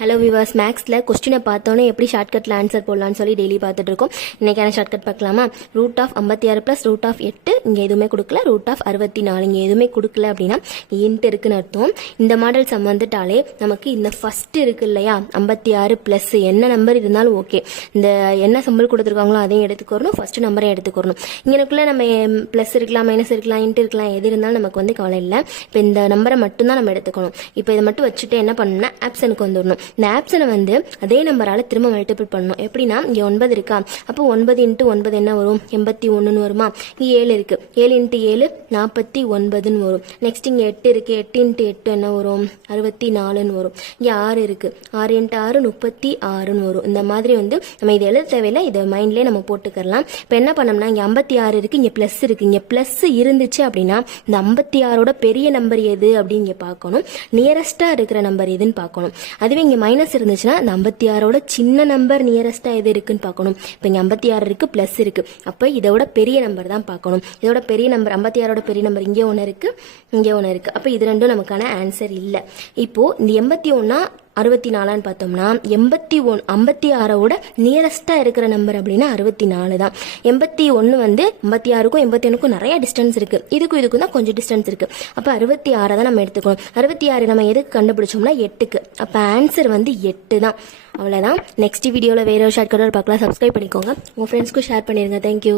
Hello விவாஸ், மேக்ஸில் கொஸ்டினை பார்த்தோன்னே எப்படி ஷார்ட்கட்டில் ஆன்சர் போடலான்னு சொல்லி டெய்லி பார்த்துட்டு இருக்கோம். இன்றைக்கான ஷார்ட்கட் பார்க்கலாமா? ரூட் ஆஃப் 56 + ரூட் ஆஃப் 8 இங்கே எதுவுமே கொடுக்கல. ரூட் ஆஃப் 64 இங்கே எதுவுமே கொடுக்கல அப்படின்னா இன்ட்டு இருக்குன்னு அர்த்தம். இந்த மாடல் சம் வந்துட்டாலே நமக்கு இந்த ஃபஸ்ட்டு இருக்கு இல்லையா, 56 ப்ளஸ் என்ன நம்பர் இருந்தாலும் ஓகே, இந்த என்ன சிம்பிள் கொடுத்துருக்காங்களோ அதையும் எடுத்துக்கணும், ஃபஸ்ட்டு நம்பரையும் எடுத்துக்கணும். இங்கனக்குள்ளே நம்ம ப்ளஸ் இருக்கலாம், மைனஸ் இருக்கலாம், இன்ட்டு இருக்கலாம், எது இருந்தாலும் நமக்கு வந்து கவலை இல்லை. இப்போ இந்த நம்பரை மட்டும்தான் நம்ம எடுத்துக்கணும். இப்போ இதை மட்டும் வச்சுட்டு என்ன பண்ணணும்னா ஆப்ஷனுக்கு வந்துடணும். இந்த ஆப்ஷனை வந்து அதே நம்பரால் திரும்ப மல்டிபிள் பண்ணணும். எப்படின்னா இங்கே 9 இருக்கா, அப்போ 9 × 9 என்ன வரும்? 81 வருமா? இங்கே 7 இருக்கு, 7 × 7 49 வரும். நெக்ஸ்ட் இங்கே 8 இருக்கு, 8 × 8 என்ன வரும்? 64 வரும். இங்கே 6 இருக்கு, 6 × 6 36 வரும். இந்த மாதிரி வந்து நம்ம இதை எழுத தேவையில்லை, இதை மைண்ட்லேயே நம்ம போட்டுக்கலாம். இப்போ என்ன பண்ணோம்னா இங்கே 56 இருக்கு, இங்கே ப்ளஸ் இருக்கு. இங்கே ப்ளஸ் இருந்துச்சு அப்படின்னா இந்த 56ஓட பெரிய நம்பர் எது அப்படின்னு இங்கே பார்க்கணும், நியரஸ்டாக இருக்கிற நம்பர் எதுன்னு பார்க்கணும். அதுவே இங்கே மைனஸ் இருந்துச்சுன்னா இந்த 56ஓட சின்ன நம்பர் நியரஸ்டா எது இருக்குன்னு பார்க்கணும். இப்போ இங்கே 56 இருக்கு, ப்ளஸ் இருக்கு, அப்போ இதோட பெரிய நம்பர் தான் பார்க்கணும். இதோட பெரிய நம்பர் 56ஓட பெரிய நம்பர் இங்கே ஒன்று இருக்கு, இங்கே ஒன்று இருக்கு. அப்போ இது ரெண்டும் நமக்கான ஆன்சர் இல்லை. இப்போ இந்த 81 64 பார்த்தோம்னா 56ஓட நியரஸ்டா இருக்கிற நம்பர் அப்படின்னா 64 தான். 81 வந்து 56க்கும் 81க்கும் நிறைய டிஸ்டன்ஸ் இருக்கு, இதுக்கும் தான் கொஞ்சம் டிஸ்டன்ஸ் இருக்கு. அப்போ 66 தான் நம்ம எடுத்துக்கணும். 66 நம்ம எதுக்கு கண்டுபிடிச்சோம்னா 8க்கு. அப்போ ஆன்சர் வந்து 8 தான். அவ்வளோதான். நெக்ஸ்ட் வீடியோவில் வேற ஒரு ஷார்ட்கட்டோட பார்க்கலாம். சப்ஸ்கிரைப் பண்ணிக்கோங்க, உங்கள் ஃப்ரெண்ட்ஸ்க்கும் ஷேர் பண்ணிடுங்க. தேங்க்யூ.